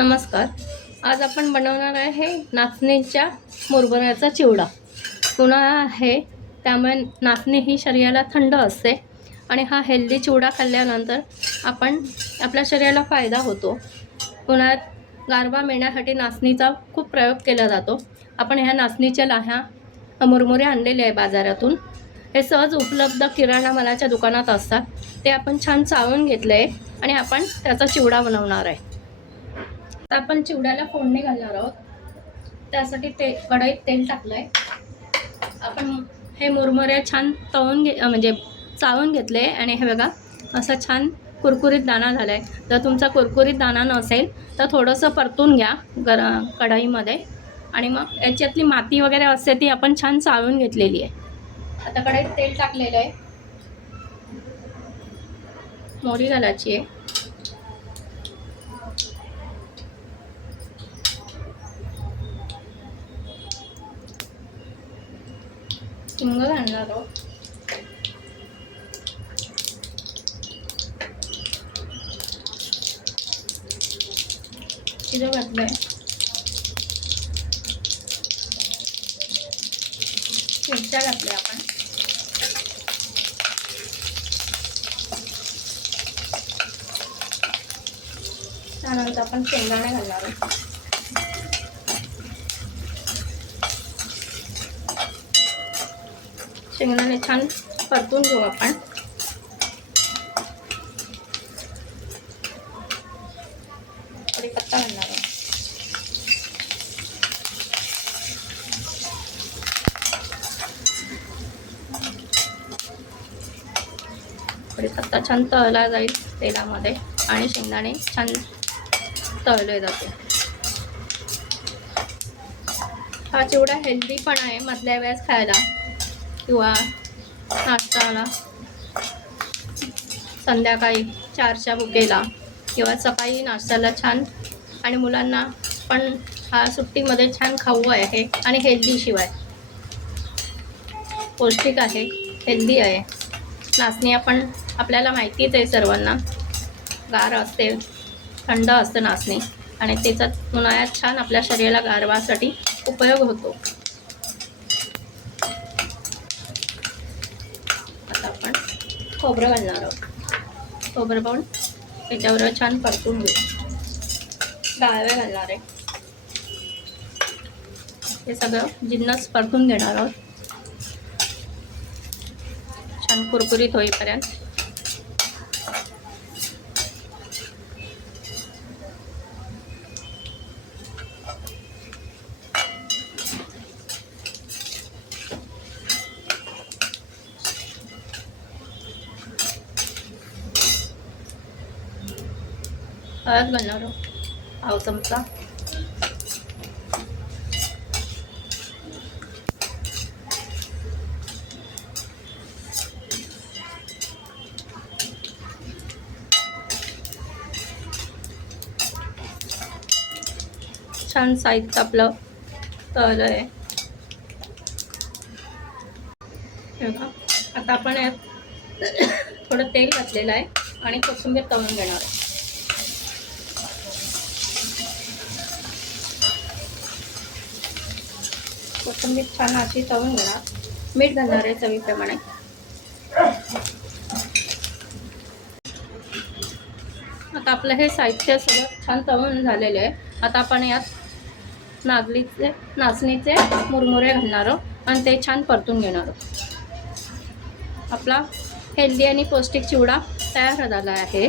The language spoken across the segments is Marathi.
नमस्कार. आज आपण बनवणार आहे नाचणीच्या मुरमुऱ्याचा चिवडा. उन्हाळा आहे त्यामुळे नाचणी ही शरीराला थंड असते आणि हा हेल्दी चिवडा खाल्ल्यानंतर आपल्या शरीराला फायदा होतो. उन्हाळ्यात गारवा मिळण्यासाठी नाचणीचा खूप प्रयोग केला जातो. आपण ह्या नाचणीच्या लाह्या मुरमुरे आणलेले आहे बाजारातून. हे सहज उपलब्ध किराणा मालाच्या दुकानात असतात. ते आपण छान चाळून घेतले आहे आणि आपण त्याचा चिवडा बनवणार आहे. आता आपण चिवड्याला फोडणी घालणार आहोत. त्यासाठी कढईत तेल टाकलंय. आपण हे मुरमुरे छान म्हणजे चाळून घेतले आणि हे बघा असं छान कुरकुरीत दाणा झालाय. जर तुमचा कुरकुरीत दाणा नसेल तर थोडंसं परतून घ्या कढईमध्ये आणि मग याच्यातली माती वगैरे असते ती आपण छान चाळून घेतलेली आहे. आता कढईत तेल टाकलेलं आहे. मोहरी घालायची आहे. हिंग घालणार आहोत. जिरं घातलंय. मिरच्या घातल्या आपण. त्यानंतर आपण शेंगदाणे घालणार आहोत. शेंगदाणे छान परतून घेऊ आपण. कढीपत्ता घालणार आहोत. कढीपत्ता छान तळला जाईल तेलामध्ये आणि शेंगदाणे छान तळले जाते. हा चिवडा हेल्दी पण आहे. मधल्या वेळेस खायला किंवा नाश्त्याला, संध्याकाळी 4च्या भुकेला किंवा सकाळी नाश्त्याला छान. आणि मुलांना पण हा सुट्टीमध्ये छान खाऊ आहे आणि हेल्दी शिवाय पौष्टिक आहे, हेल्दी आहे. नाचणी आपल्याला माहितीच आहे सर्वांना, गार असते, थंड असतं नाचणी आणि त्याचा उन्हाळ्यात छान आपल्या शरीराला गारवासाठी उपयोग होतो. आता आपण खोबरं घालणार आहोत. खोबरं पण त्याच्यावर छान परतून घेऊ. डाळवे घालणार आहे. हे सगळं जिन्नस परतून घेणार आहोत छान कुरकुरीत होईपर्यंत. हळद घालणार आहोत, पाव चमचा. छान साहित्य आपलं तळलं आहे. आता आपण यात थोडं तेल घातलेलं आहे आणि कोथिंबीर तळून घेणार आहे. कोथिंबीर छान अशी तळून घेणार. मीठ घालणार आहे चवीप्रमाणे. आता आपलं हे साहित्य सगळं छान तळून झालेलं आहे. आता आपण यात नाचणीचे मुरमुरे घालणार आहोत आणि ते छान परतून घेणार आहोत. आपला हेल्दी आणि पौष्टिक चिवडा तयार झाला आहे.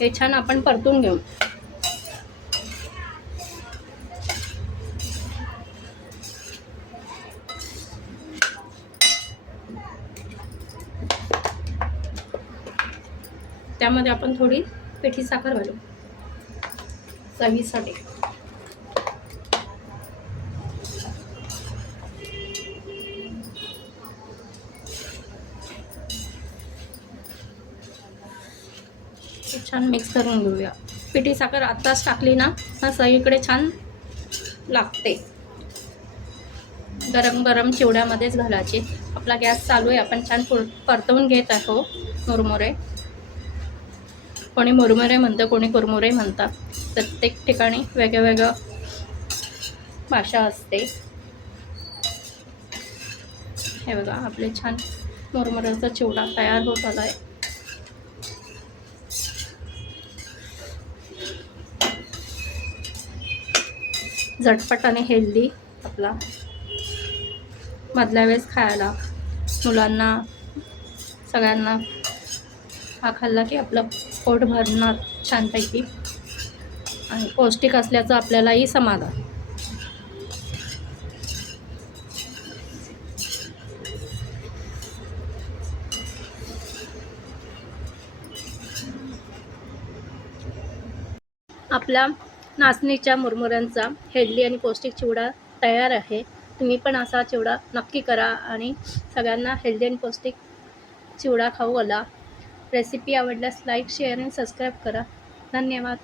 हे छान आपण परतून घेऊ. त्यामध्ये आपण थोडी पिठी साखर घालू चवीसाठी. छान मिक्स करून घेऊया. पिठी साखर आत्ताच टाकली ना सगळीकडे छान लागते. गरम गरम चिवड्यामध्येच घालायची. आपला गॅस चालू आहे. आपण छान परतवून घेत आहोत मुरमुरे. कोणी मुरमुरे म्हणतं, कोणी कुरमुरे म्हणतात. प्रत्येक ठिकाणी वेगळं भाषा असते. हे बघा, आपले छान मुरमुऱ्याचा चिवडा तयार होत आला आहे. झटपट आणि हेल्दी आपला मधल्या वेळेस खायला, मुलांना, सगळ्यांना हा खाल्ला की आपलं पोट भरणार छानपैकी आणि पौष्टिक असल्याचं आपल्यालाही समाधान. आपला नाचणीच्या मुरमुऱ्यांचा हेल्दी आणि पौष्टिक चिवडा तयार आहे. तुम्ही पण असा चिवडा नक्की करा आणि सगळ्यांना हेल्दी आणि पौष्टिक चिवडा खाऊ घाला. रेसिपी आवडल्यास लाईक, शेअर आणि सबस्क्राईब करा. धन्यवाद.